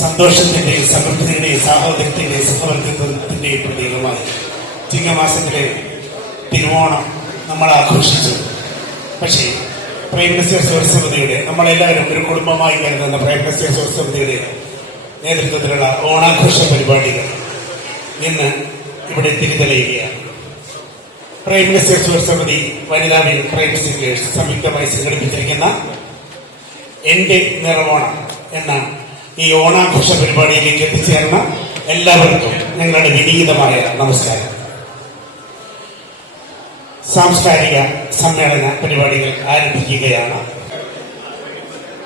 സന്തോഷത്തിന്റെയും സമൃദ്ധിയുടെയും സാഹോദര്യത്തിന്റെയും സഹവർത്തിത്വത്തിന്റെയും പ്രതീകമായി ചിങ്ങമാസത്തിലെ തിരുവോണം നമ്മൾ ആഘോഷിച്ചു. പക്ഷേ പ്രേംനസീർ സുഹൃസമിതിയുടെ നമ്മളെല്ലാവരും ഒരു കുടുംബമായി കരുതുന്ന പ്രേംനസീർ സുഹൃസമിതിയുടെ നേതൃത്വത്തിലുള്ള ഓണാഘോഷ പരിപാടികൾ ഇന്ന് ഇവിടെ തിരിതെളിയുകയാണ്. പ്രേംനസീർ സുഹൃസമിതി വനിതാ വിംഗ് പ്രൈം സിംഗേഴ്സ് സംയുക്തമായി സംഘടിപ്പിച്ചിരിക്കുന്ന എന്റെ നിറവോണം എന്ന ഈ ഓണാഘോഷ പരിപാടിയിലേക്ക് എത്തിച്ചേർന്ന എല്ലാവർക്കും ഞങ്ങളുടെ വിനീതമായ നമസ്കാരം. സാംസ്കാരിക സമ്മേളന പരിപാടികൾ ആരംഭിക്കുകയാണ്.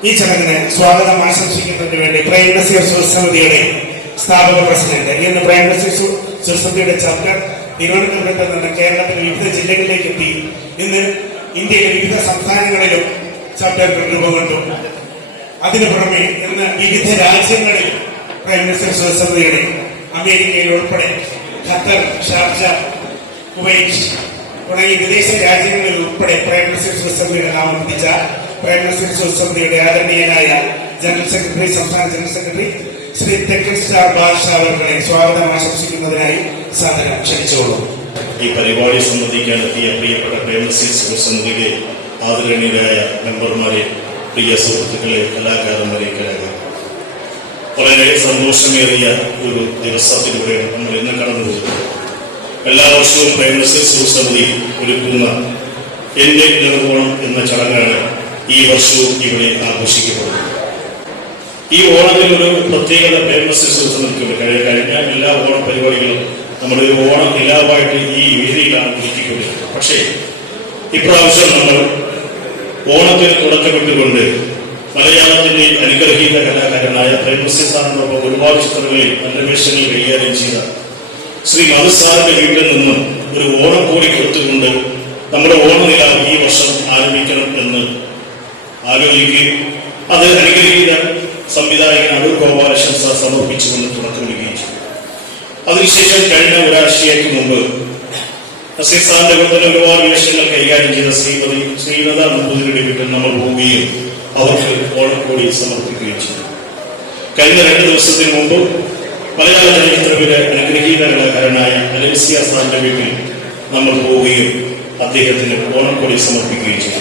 ഈ ചടങ്ങിന് സ്വാഗതം ആശംസിക്കുന്നതിന് വേണ്ടി പ്രേംനസീർ സുഹൃസമിതിയുടെ സ്ഥാപക പ്രസിഡന്റ് ഇന്ന് പ്രേംനസീർ സുഹൃസമിതിയുടെ ചാപ്റ്റർ തിരുവനന്തപുരത്ത് നിന്ന് കേരളത്തിലെ വിവിധ ജില്ലകളിലേക്ക് എത്തി. ഇന്ന് ഇന്ത്യയിലെ വിവിധ സംസ്ഥാനങ്ങളിലും ചാപ്റ്ററുകൾ രൂപം കൊണ്ടു. അതിനു പുറമെ ഇന്ന് വിവിധ രാജ്യങ്ങളിൽ പ്രേംനസീർ സുഹൃസമിതിയുടെ അമേരിക്കയിൽ ഉൾപ്പെടെ ഖത്തർ, ഷാർജ, കുവൈറ്റ് തുടങ്ങിയ വിദേശ രാജ്യങ്ങളിൽ ഉൾപ്പെടെ പ്രേംനസീർ സുഹൃസമിതിയുടെ നാമം എത്തിച്ച പ്രേംനസീർ സുഹൃസമിതിയുടെ ആദരണീയനായ ജനറൽ സെക്രട്ടറി, സംസ്ഥാന ജനറൽ സെക്രട്ടറി ശ്രീ തെക്കൻ സ്റ്റാർ ബാഷ അവരുടെ സ്വാഗതം ആശംസിക്കുന്നതിനായി സാദരം ക്ഷണിച്ചുകൊള്ളു. ഈ പരിപാടി സംബന്ധിക്കാൻ എത്തിയ പ്രിയപ്പെട്ട പ്രേംനസീർ സുഹൃസമിതിയുടെ ആദരണീയരായ മെമ്പർമാരെ, പ്രിയ സുഹൃത്തുക്കളെ, കലാകാരന്മാരെ, കലാകാരന്മാർ, വളരെ സന്തോഷമേറിയ ഒരു ദിവസത്തിലൂടെ നമ്മൾ ഇന്ന് കടന്നുപോകുന്നത്. എല്ലാ വർഷവും പ്രേംനസീർ സുഹൃസമിതി ഒരുക്കുന്ന എന്റെ നിറവോണം എന്ന ചടങ്ങാണ് ഈ വർഷവും ഇവിടെ ആഘോഷിക്കപ്പെടുന്നത്. ഈ ഓണത്തിൽ ഒരു പ്രത്യേകത പ്രേംനസീർ സുഹൃസമിതിക്കുണ്ട്. കഴിഞ്ഞ എല്ലാ ഓണ പരിപാടികളും നമ്മളൊരു ഓണം എല്ലാമായിട്ട് ഈ വേദിയിലാണ് ഒരുക്കിക്കൊണ്ടിരുന്നത്. പക്ഷേ ഇപ്രാവശ്യം നമ്മൾ ഓണത്തിന് തുടക്കമിട്ടുകൊണ്ട് മലയാളത്തിന്റെ അനുഗ്രഹീത കലാകാരനായ പ്രേംനസീർ സാറിനോടൊപ്പം ഒരുപാട് ചിത്രങ്ങളിൽ നല്ല വേഷങ്ങൾ കൈകാര്യം ചെയ്ത ശ്രീ മധു സാറിന്റെ വീട്ടിൽ നിന്നും ഒരു ഓണക്കോടി കൊടുത്തുകൊണ്ട് നമ്മുടെ ഓണനില ഈ വർഷം ആരംഭിക്കണം എന്ന് ആലോചിക്കുകയും അത് അനുഗ്രഹീത സംവിധായകൻ അടൂർ ഗോപാലകൃഷ്ണൻ സാർ സമർപ്പിച്ചുകൊണ്ട് തുടക്കമിടുകയും ചെയ്തു. അതിനുശേഷം കഴിഞ്ഞ ഒരാഴ്ചയ്ക്ക് മുമ്പ് നസീർ സാറിന്റെ കൂടെ ഒരുപാട് വേഷങ്ങൾ കൈകാര്യം ചെയ്ത ശ്രീമതി ശ്രീലത നമ്പൂതിരിയുടെ വീട്ടിൽ നമ്മൾ പോവുകയും അവർക്ക് ഓണക്കോടി സമർപ്പിക്കുകയും ചെയ്തു. കഴിഞ്ഞ 2 ദിവസത്തിന് മുമ്പ് മലയാള ചലച്ചിത്രത്തിലെ അനുഗ്രഹീത കലാകാരനായ അലൻസിയ സാറിന്റെ വീട്ടിൽ നമ്മൾ പോവുകയും അദ്ദേഹത്തിന് ഓണക്കോടി സമർപ്പിക്കുകയും ചെയ്തു.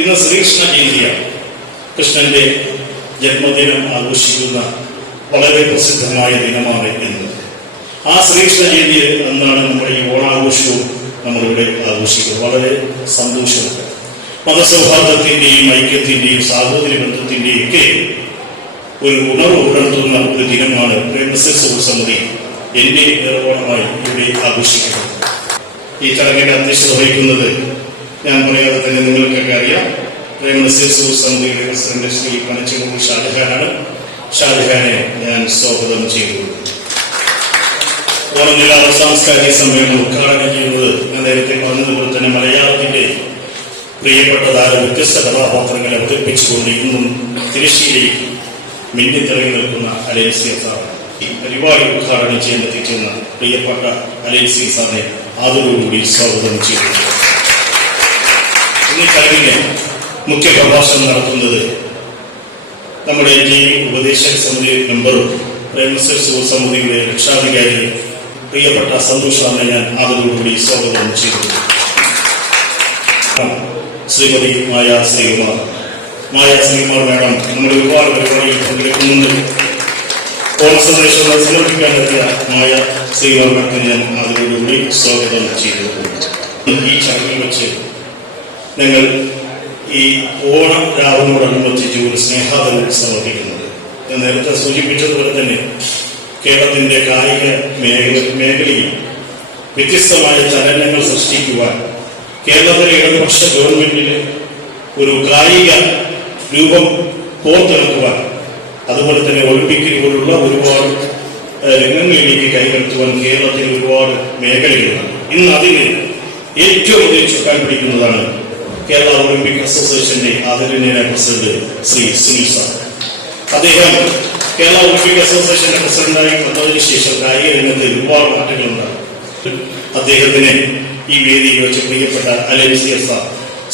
ഇന്ന് ശ്രീകൃഷ്ണ ജയന്തിയാണ്. കൃഷ്ണന്റെ ജന്മദിനം ആഘോഷിക്കുന്ന വളരെ പ്രസിദ്ധമായ ദിനമാണ് ഇന്ന്. ആ ശ്രീകൃഷ്ണ ജയന്തി എന്നാണ് നമ്മുടെ ഈ ഓണാഘോഷവും നമ്മളിവിടെ ആഘോഷിക്കുന്നത്. വളരെ സന്തോഷമുണ്ട്. മതസൗഹാർദ്ദത്തിന്റെയും ഐക്യത്തിന്റെയും സാഹോദര്യ ബന്ധത്തിന്റെയും ഒക്കെ ഒരു ഉണർവ് ഉണർത്തുന്ന ഒരു ദിനമാണ് പ്രേംനസീർ സുഹൃസമിതി എന്റെ നിറവോണമായി ഇവിടെ ആഘോഷിക്കുന്നത്. ഈ ചടങ്ങിന്റെ അധ്യക്ഷത വഹിക്കുന്നത് ഞാൻ പറയാതെ തന്നെ നിങ്ങൾക്കൊക്കെ അറിയാം, പ്രേംനസീർ സുഹൃസമിതിയുടെ പ്രസിഡന്റ് ശ്രീ പനച്ചമൂർ ഷാജഹാനാണ്. ഷാജഹാനെ ഞാൻ സ്വാഗതം ചെയ്തു. ഓണനിലാവ സാംസ്കാരിക സമ്മേളനം ഉദ്ഘാടനം ചെയ്യുന്നത് ഞാൻ നേരത്തെ പറഞ്ഞതുപോലെ തന്നെ മലയാളത്തിന്റെ പ്രിയപ്പെട്ടതായ വ്യത്യസ്ത കഥാപാത്രങ്ങളെ അവതരിപ്പിച്ചുകൊണ്ട് ഇന്നും തിരശ്ശീലയിൽ മിന്നിത്തിറങ്ങി നിൽക്കുന്ന അലൻസിയ സാർ. ഈ പരിപാടി ഉദ്ഘാടനം ചെയ്യാൻ എത്തിച്ചെന്ന പ്രിയപ്പെട്ട അലൻസിയ സാറിനെ ആദരവോടുകൂടി സ്വാഗതം ചെയ്തു. ഈ ചടങ്ങിന് മുഖ്യ പ്രഭാഷണം നടത്തുന്നത് നമ്മുടെ ഉപദേശക സമിതി മെമ്പറും പ്രേംനസീർ സുഹൃസമിതിയുടെ രക്ഷാധികാരി പ്രിയപ്പെട്ട സന്തോഷ് സാറിനെ ഞാൻ ആദരവോടുകൂടി സ്വാഗതം ചെയ്തു. ശ്രീമതി മായ ശ്രീകുമാർ മേഡം നമ്മുടെ ഒരുപാട് പരിപാടിയിൽ പങ്കെടുക്കുന്നുണ്ട്. ഓണ സന്ദേശങ്ങൾ സമർപ്പിക്കാനെത്തിയ മായ ശ്രീകുമാർ മേഡത്തിന് ഞാൻ ആദരവോടുകൂടി സ്വാഗതം ചെയ്തു. ഈ ചടങ്ങിൽ വെച്ച് ഞങ്ങൾ ഈ ഓണ രാവിനോടനുബന്ധിച്ച് ഒരു സ്നേഹാദരം സമർപ്പിക്കുന്നത്. ഞാൻ നേരത്തെ സൂചിപ്പിച്ചതുപോലെ തന്നെ കേരളത്തിന്റെ കായിക മേഖലയിൽ വ്യത്യസ്തമായ ചലനങ്ങൾ സൃഷ്ടിക്കുവാൻ കേരളത്തിലെ ഇടതുപക്ഷ ഗവൺമെന്റിന് ഒരു കായിക രൂപം കോർത്തെടുക്കുവാൻ, അതുപോലെ തന്നെ ഒളിമ്പിക്കിൽ പോലുള്ള ഒരുപാട് രംഗങ്ങളിലേക്ക് കൈകടത്തുവാൻ കേരളത്തിൽ ഒരുപാട് മേഖലകളുണ്ട്. ഇന്ന് അതിന് ഏറ്റവും അധികം ചുക്കാൻ പിടിക്കുന്നതാണ് കേരള ഒളിമ്പിക് അസോസിയേഷന്റെ ആദരണീയനായ പ്രസിഡന്റ് ശ്രീ സുനിൽ സാർ. അദ്ദേഹം കേരള ഒളിമ്പിക് അസോസിയേഷന്റെ പ്രസിഡന്റായി വന്നതിന് ശേഷം കായിക രംഗത്ത് ഒരുപാട് മാറ്റങ്ങളുണ്ടാകും. അദ്ദേഹത്തിന് ഈ വേദിയിൽ വെച്ച് പ്രിയപ്പെട്ട അലൻസിയ സാർ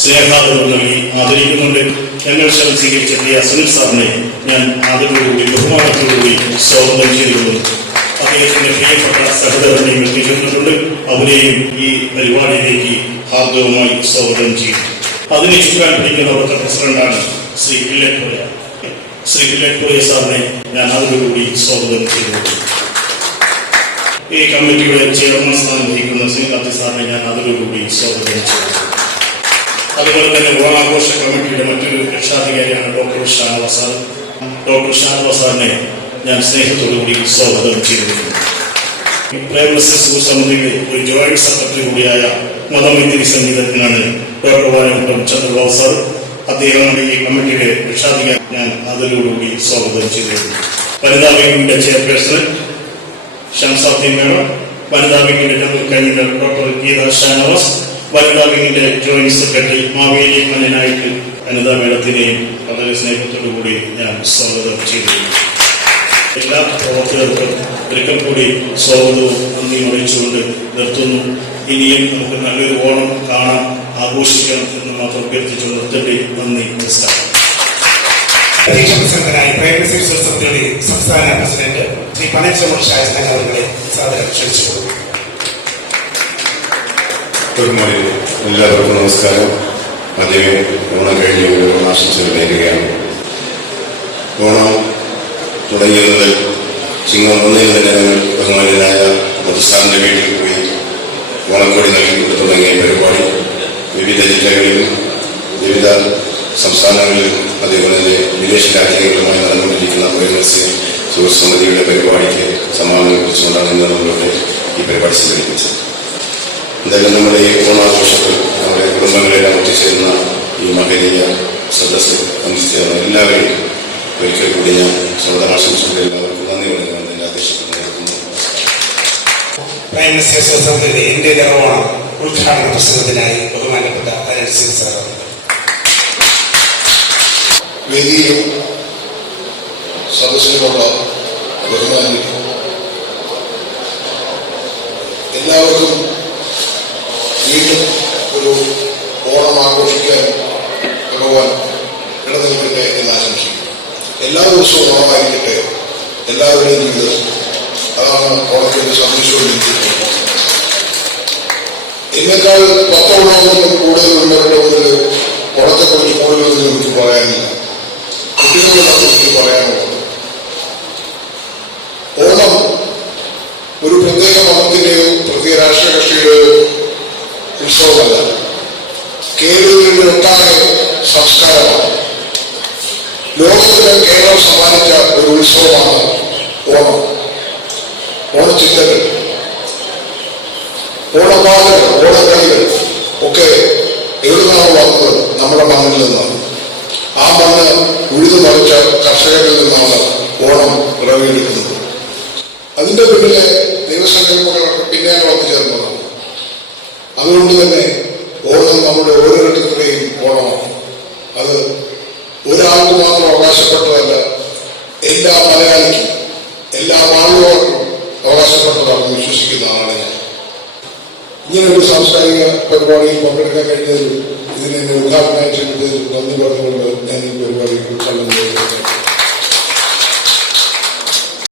സ്നേഹാദരവ് നൽകി ആദരിക്കുന്നുണ്ട്. ഞങ്ങൾ സ്വീകരിച്ചെത്തിയ സുനിൽ സാറിനെ ഞാൻ ആദരവോടുകൂടി ബഹുമാനത്തോടുകൂടി സ്വാഗതം ചെയ്തുകൊള്ളുന്നു. അദ്ദേഹത്തിന്റെ പ്രിയപ്പെട്ട സഹോദരനെയും എത്തിച്ചേർന്നിട്ടുണ്ട്. അവരെയും ഈ പരിപാടിയിലേക്ക് ഹാർദവുമായി സ്വാഗതം ചെയ്യും. അതിനെ ചുക്കാൻ പിടിക്കുന്ന അവിടുത്തെ പ്രസിഡന്റാണ് ശ്രീ പിള്ളേപ്പുഴ. ശ്രീ പിള്ളേപ്പുഴ സാറിനെ ഞാൻ ആദരവോടുകൂടി സ്വാഗതം ചെയ്തുകൊള്ളുന്നു. ഈ കമ്മിറ്റിയുടെ ചെയർമാൻ സ്ഥാനം വഹിക്കുന്ന ശ്രീ കത്തി സാറിനെ ഞാൻ ആദരവോടുകൂടി സ്വാഗതം ചെയ്യുന്നു. അതുപോലെ തന്നെ ഓണാഘോഷ കമ്മിറ്റിയുടെ മറ്റൊരു രക്ഷാധികാരിയാണ് doctor Shanavas sir. Doctor Shanavas സാറിനെ ഞാൻ സ്നേഹത്തോടുകൂടി സ്വാഗതം ചെയ്തിരുന്നു. പ്രേമനസ്യർ സമിതിയുടെ ഒരു ജോയിന്റ് സെക്രട്ടറി കൂടിയായ മതമൈത്രി സംഗീതജ്ഞനാണ് ഡോക്ടർ വാനമുട്ടം ചന്ദ്രബാബു സാർ. അദ്ദേഹമാണ് ഈ കമ്മിറ്റിയുടെ രക്ഷാധികാരി. ഞാൻ ആദരവോടുകൂടി സ്വാഗതം ചെയ്തിരുന്നു. വനിതാ വിംഗിന്റെ ചെയർപേഴ്സൺ ഷംസാദ്ദീൻ മേഡം, വനിതാ വിംഗിന്റെ general convener doctor Geetha Shanavas, വനിതാ വിംഗിന്റെ ജോയിന്റ് സെക്രട്ടറി മാവേലി മന്നനായിട്ട് വനിതാ മേഡത്തിനെയും വളരെ സ്നേഹത്തോടുകൂടി ഞാൻ സ്വാഗതം ചെയ്തിരുന്നു. എല്ലാ പ്രവർത്തകർക്കും ഒരിക്കൽ കൂടി സ്വാഗതവും നന്ദിയും അറിയിച്ചുകൊണ്ട് നിർത്തുന്നു. ഇനിയും നമുക്ക് നല്ലൊരു ഓണം കാണാം, ആഘോഷിക്കണം എന്ന് മാത്രം അഭ്യർത്ഥിച്ചു നിർത്തേണ്ടി. നന്ദി, നമസ്കാരം. അധ്യക്ഷ പ്രസിഡന്റായി പ്രേമനസ്യർ സമിതിയുടെ സംസ്ഥാന പ്രസിഡന്റ് ശ്രീ പനച്ചമൂർ ഷാജഹാൻ അവരുടെ സാദരം ക്ഷണിച്ചു. ഗുഡ് മോർണിംഗ്, എല്ലാവർക്കും നമസ്കാരം. ആദ്യമേ ഓണം കഴിഞ്ഞ് ആശംസകൾ നേരുകയാണ്. ഓണം തുടങ്ങിയത് ചിങ്ങം 1 തന്നെ ബഹുമാനായ മധുസാറിന്റെ വീട്ടിൽ പോയി ഓണക്കോടി നൽകിക്കൊണ്ട് തുടങ്ങിയ പരിപാടി വിവിധ ജില്ലകളിലും വിവിധ സംസ്ഥാനങ്ങളിലും അതേപോലെ തന്നെ വിദേശ രാജ്യങ്ങളുമായി നടന്നുകൊണ്ടിരിക്കുന്ന പ്രേമനസ്യർ സമിതിയുടെ പരിപാടിക്ക് സമ്മാനം കുറിച്ചുകൊണ്ടാണ് ഇന്ന് നമ്മളുടെ ഈ പരിപാടി സംഘടിപ്പിച്ചത്. എന്തായാലും നമ്മുടെ ഈ ഓണാഘോഷത്തിൽ നമ്മുടെ കുടുംബങ്ങളെല്ലാം ഒത്തുചേരുന്ന ഈ മഹനീയ സദസ്സ് പങ്കുചേർന്ന എല്ലാവരെയും ഒരിക്കൽ കൂടി ഞാൻ സ്വാഗതാശംസകൾ എല്ലാവർക്കും നന്ദി പറയുന്നത് എൻ്റെ അധ്യക്ഷത്തിൽ നേരിടുന്നു. പ്രേമനസ്യർ സമിതിയുടെ ഇന്ത്യയിലെ ഓണം ഉദ്ഘാടന പ്രസംഗത്തിനായി ബഹുമാനപ്പെട്ട അനിൽ സാർ. വേദിയിലും സദസ്സിലുമുള്ള ബഹുമാനിക്കും എല്ലാവർക്കും വീണ്ടും ഒരു ഓണം ആഘോഷിക്കാൻ ഭഗവാൻ ഇടനിൽക്കട്ടെ എന്ന് ആശംസിക്കുന്നു. എല്ലാ ദിവസവും ഓണമായിരിക്കട്ടെ എല്ലാവരുടെയും ജീവിതം. അതാണ് ഓണത്തിന്റെ സന്ദേശോടിക്കുന്നത്. എന്നെക്കാൾ 10 ഓണമെങ്കിലും കൂടുതലുള്ളവരുടെ മുന്നിൽ ഓണത്തെക്കുറിച്ച് കൂടുതലൊന്നും എനിക്ക് പറയാനില്ല. കുട്ടികളോടാണ് എനിക്ക് പറയാനുള്ളത്. ഓണം ഒരു പ്രത്യേക മതത്തിന്റെയോ പ്രത്യേക രാഷ്ട്രീയ കക്ഷിയുടെയോ ഉത്സവമല്ല. കേരളത്തിന്റെ ഒട്ടാകെ സംസ്കാരമാണ്. ലോകത്തിന് കേരളം സമ്മാനിച്ച ഒരു ഉത്സവമാണ് ഓണം. ഓണച്ചിന്തകൾ, ഓണപാതകൾ, ഓണക്കളികൾ ഒക്കെ എവിടുന്നാണ് വന്നത്? നമ്മുടെ മണ്ണിൽ നിന്നാണ്. ആ മണ്ണ് ഉഴുതു മറിച്ച കർഷകരിൽ നിന്നാണ് ഓണം പിറവിയെടുക്കുന്നത്. അതിന്റെ പിന്നിലെ ദൈവസങ്കല്പങ്ങളൊക്കെ പിന്നെയാണ് വന്നു ചേർന്നതാണ്. അതുകൊണ്ട് തന്നെ ഓണം നമ്മുടെ ഓരോരുത്തരുടെയും ഓണമാണ്. അത് ഒരാൾക്ക് മാത്രം അവകാശപ്പെട്ടതല്ല, എല്ലാ മലയാളിക്കും എല്ലാ മാനവർക്കും അവകാശപ്പെട്ടതാണെന്ന് വിശ്വസിക്കുന്ന ആളാണ് ഞാൻ. ഇങ്ങനൊരു സാംസ്കാരിക പരിപാടിയിൽ പങ്കെടുക്കാൻ കഴിഞ്ഞതിൽ ഇതിനെ ഉദ്ഘാടനം ചെയ്തതിൽ നന്ദി പറഞ്ഞുകൊണ്ട് ഞാൻ ഈ പരിപാടി ഉദ്ഘാടനം ചെയ്യുന്നു.